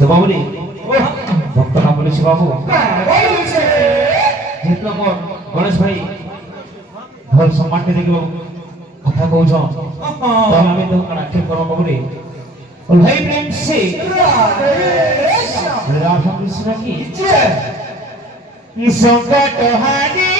তো বাবুরে ভক্ত নাম বলেছি বাবু যেহেতু আমার গণেশ ভাই ভাল সম্মানটি দেখল কথা কৌছ তাহলে আমি তো আক্ষেপ করবো বাবুরে ভাই প্রেম সে রাধা কৃষ্ণ কি সংকট হারি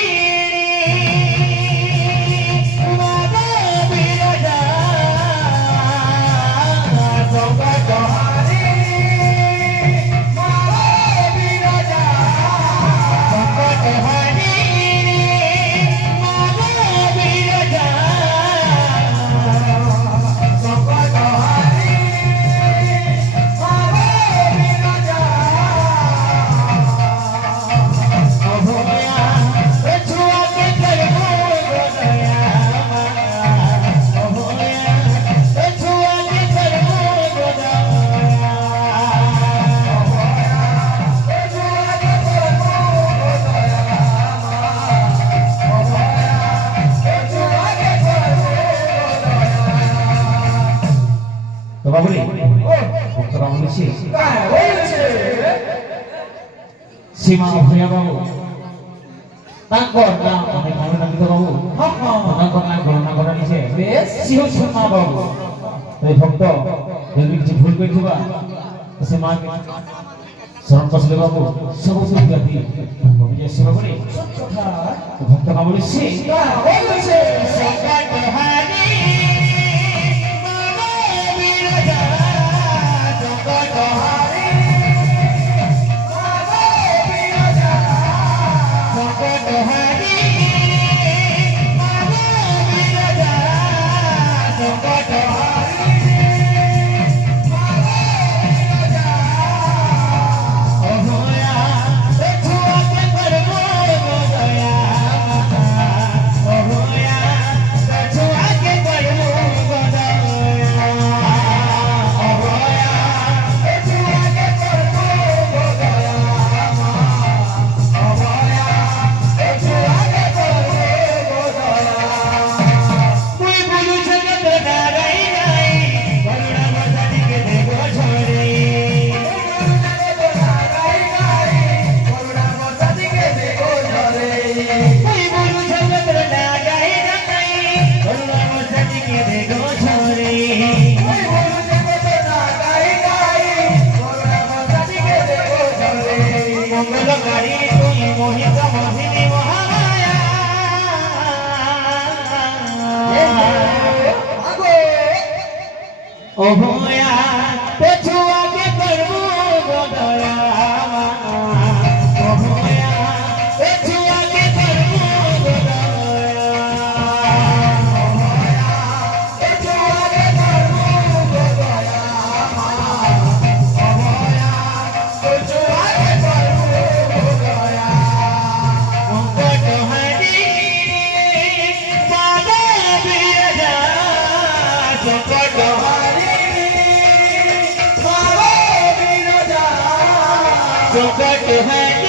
বাবুরে ভক্তরা বলেছে সীমা ভূয়া বাবু তারপর না অনেক ভালো নামিত বাবু তারপর না গণনা করা নিছে শিব শর্মা বাবু এই ভক্ত যদি কিছু ভুল করে দিবা সে মা শরণ বসলে বাবু সব ভুল গাতি বিজয় শিব বলে ভক্ত না বলেছে সংকট হারি ओहोया पेछुआ के करबो गोदया ओहोया पेछुआ के करबो गोदया ओहोया पेछुआ के करबो गोदया ओहोया पेछुआ के करबो गोदया संकट हरि बाबा बिरजा संकट संकट है